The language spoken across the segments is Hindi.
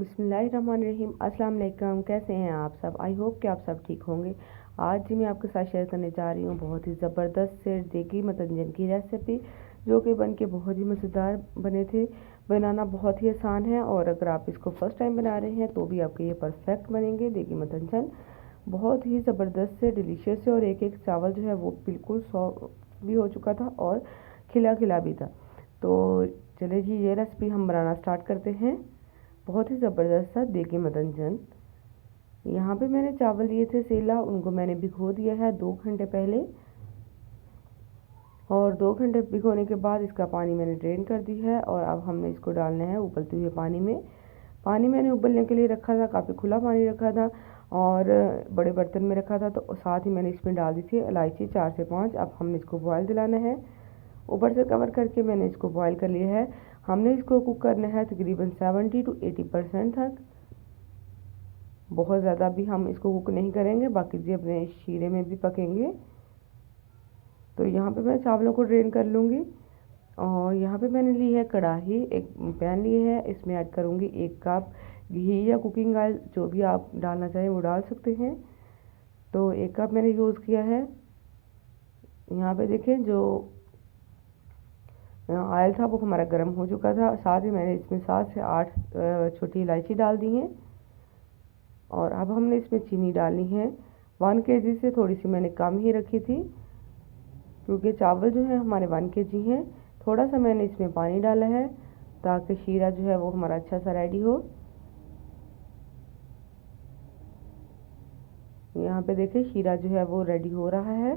बिस्मिल्लाहिर्रहमानिर्रहीम। अस्सलाम वालेकुम। कैसे हैं आप सब? आई होप कि आप सब ठीक होंगे। आज जी मैं आपके साथ शेयर करने जा रही हूँ बहुत ही ज़बरदस्त से देगी मतंजन की रेसिपी, जो कि बन के बहुत ही मज़ेदार बने थे। बनाना बहुत ही आसान है और अगर आप इसको फ़र्स्ट टाइम बना रहे हैं तो भी आपके ये परफेक्ट बनेंगे। देगी मतंजन बहुत ही ज़बरदस्त से डिलीशियस है और एक एक चावल जो है वो बिल्कुल सॉफ्ट भी हो चुका था और खिला खिला भी था। तो चले जी ये रेसिपी हम बनाना स्टार्ट करते हैं। बहुत ही ज़बरदस्त सा देगी मतंजन। यहाँ पे मैंने चावल लिए थे सेला, उनको मैंने भिगो दिया है 2 घंटे पहले और 2 घंटे भिगोने के बाद इसका पानी मैंने ड्रेन कर दी है और अब हमने इसको डालना है उबलते हुए पानी में। पानी मैंने उबलने के लिए रखा था, काफ़ी खुला पानी रखा था और बड़े बर्तन में रखा था। तो साथ ही मैंने इसमें डाल दी थी इलायची 4 से 5। अब हमने इसको बॉयल दिलाना है। ऊपर से कवर करके मैंने इसको बॉयल कर लिया है। हमने इसको कुक करना है तकरीबन 70 to 80% तक। बहुत ज़्यादा भी हम इसको कुक नहीं करेंगे, बाकी जी अपने शीरे में भी पकेंगे। तो यहाँ पे मैं चावलों को ड्रेन कर लूँगी और यहाँ पे मैंने ली है कढ़ाई, एक पैन लिए है। इसमें ऐड करूँगी 1 कप घी या कुकिंग ऑयल, जो भी आप डालना चाहें वो डाल सकते हैं। तो 1 कप मैंने यूज़ किया है। यहाँ पे देखें जो ऑयल था वो हमारा गर्म हो चुका था। साथ ही मैंने इसमें 7 से 8 छोटी इलायची डाल दी हैं और अब हमने इसमें चीनी डालनी है। 1 kg से थोड़ी सी मैंने कम ही रखी थी, क्योंकि चावल जो है हमारे 1 kg हैं। थोड़ा सा मैंने इसमें पानी डाला है ताकि शीरा जो है वो हमारा अच्छा सा रेडी हो। यहाँ पे देखें शीरा जो है वो रेडी हो रहा है।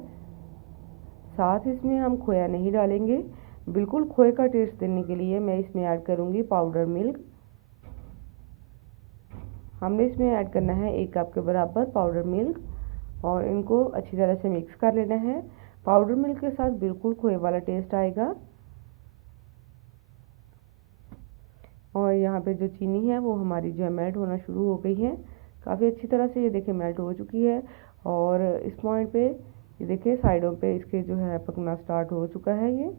साथ इसमें हम खोया नहीं डालेंगे। बिल्कुल खोए का टेस्ट देने के लिए मैं इसमें ऐड करूँगी पाउडर मिल्क। हमने इसमें ऐड करना है 1 कप के बराबर पाउडर मिल्क और इनको अच्छी तरह से मिक्स कर लेना है। पाउडर मिल्क के साथ बिल्कुल खोए वाला टेस्ट आएगा। और यहाँ पे जो चीनी है वो हमारी जो है मेल्ट होना शुरू हो गई है काफ़ी अच्छी तरह से। ये देखिए मेल्ट हो चुकी है और इस पॉइंट पे ये देखिए साइडों पे इसके जो है पकना स्टार्ट हो चुका है ये।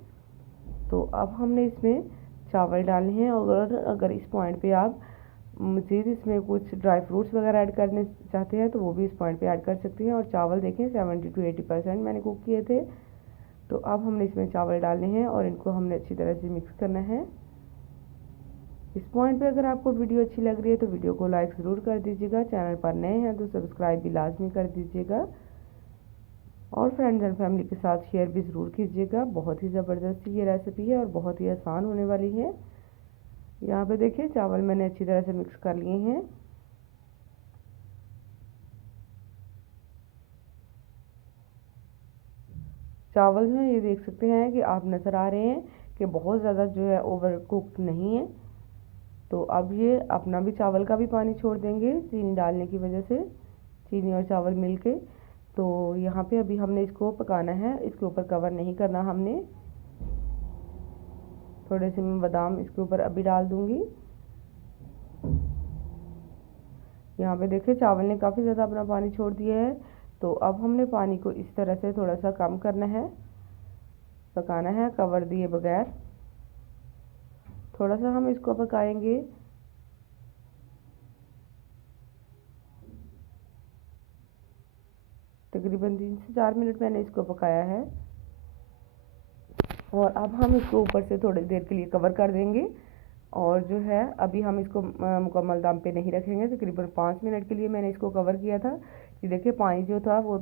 तो अब हमने इसमें चावल डालने हैं और अगर इस पॉइंट पे आप मज़ीद इसमें कुछ ड्राई फ्रूट्स वगैरह ऐड करने चाहते हैं तो वो भी इस पॉइंट पे ऐड कर सकते हैं। और चावल देखें 70 to 80% मैंने कुक किए थे। तो अब हमने इसमें चावल डालने हैं और इनको हमने अच्छी तरह से मिक्स करना है। इस पॉइंट पे अगर आपको वीडियो अच्छी लग रही है तो वीडियो को लाइक ज़रूर कर दीजिएगा। चैनल पर नए हैं तो सब्सक्राइब भी लाजमी कर दीजिएगा और फ्रेंड्स एंड फैमिली के साथ शेयर भी ज़रूर कीजिएगा। बहुत ही ज़बरदस्त ये रेसिपी है और बहुत ही आसान होने वाली है। यहाँ पे देखिए चावल मैंने अच्छी तरह से मिक्स कर लिए हैं। चावल में ये देख सकते हैं कि आप नज़र आ रहे हैं कि बहुत ज़्यादा जो है ओवर कुक्ड नहीं है। तो अब ये अपना भी चावल का भी पानी छोड़ देंगे चीनी डालने की वजह से, चीनी और चावल मिल के। तो यहाँ पे अभी हमने इसको पकाना है, इसके ऊपर कवर नहीं करना हमने। थोड़े से मैं बादाम इसके ऊपर अभी डाल दूँगी। यहाँ पे देखिए चावल ने काफ़ी ज़्यादा अपना पानी छोड़ दिया है। तो अब हमने पानी को इस तरह से थोड़ा सा कम करना है, पकाना है कवर दिए बगैर। थोड़ा सा हम इसको पकाएंगे। तकरीबन 3 से 4 मिनट मैंने इसको पकाया है और अब हम इसको ऊपर से थोड़ी देर के लिए कवर कर देंगे। और जो है अभी हम इसको मुकम्मल दम पे नहीं रखेंगे। तकरीबन 5 मिनट के लिए मैंने इसको कवर किया था। ये देखिए पानी जो था वो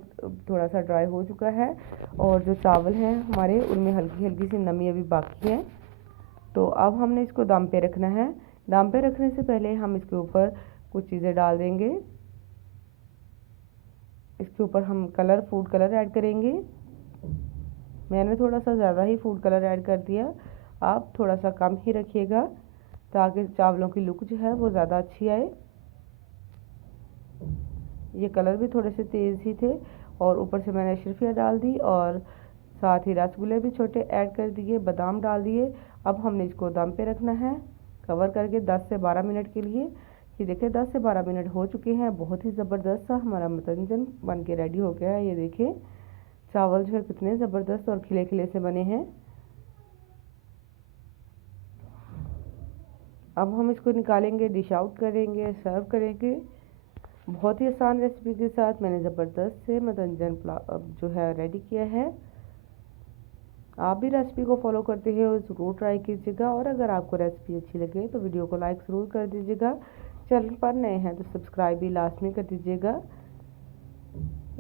थोड़ा सा ड्राई हो चुका है और जो चावल हैं हमारे उनमें हल्की हल्की सी नमी अभी बाकी है। तो अब हमने इसको दम पे रखना है। दम पे रखने से पहले हम इसके ऊपर कुछ चीज़ें डाल देंगे। इसके ऊपर हम फूड कलर ऐड करेंगे। मैंने थोड़ा सा ज़्यादा ही फूड कलर ऐड कर दिया, आप थोड़ा सा कम ही रखिएगा ताकि चावलों की लुक जो है वो ज़्यादा अच्छी आए। ये कलर भी थोड़े से तेज़ ही थे और ऊपर से मैंने अशरफिया डाल दी और साथ ही रसगुल्ले भी छोटे ऐड कर दिए, बादाम डाल दिए। अब हमने इसको दम पे रखना है कवर करके 10 से 12 मिनट के लिए। ये देखिए 10 से 12 मिनट हो चुके हैं। बहुत ही ज़बरदस्त सा हमारा मतंजन बन के रेडी हो गया है। ये देखिए चावल जो है कितने ज़बरदस्त और खिले खिले से बने हैं। अब हम इसको निकालेंगे, डिश आउट करेंगे, सर्व करेंगे। बहुत ही आसान रेसिपी के साथ मैंने ज़बरदस्त से मतंजन पुलाव जो है रेडी किया है। आप भी रेसिपी को फॉलो करते हैं और ज़रूर ट्राई कीजिएगा। और अगर आपको रेसिपी अच्छी लगे तो वीडियो को लाइक ज़रूर कर दीजिएगा। चैनल पर नए हैं तो सब्सक्राइब भी लास्ट में कर दीजिएगा।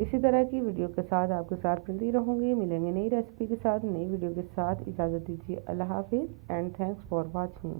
इसी तरह की वीडियो के साथ आपके साथ मिलती रहूँगी। मिलेंगे नई रेसिपी के साथ, नई वीडियो के साथ। इजाज़त दीजिए। अल्लाह हाफिज़ एंड थैंक्स फॉर वॉचिंग।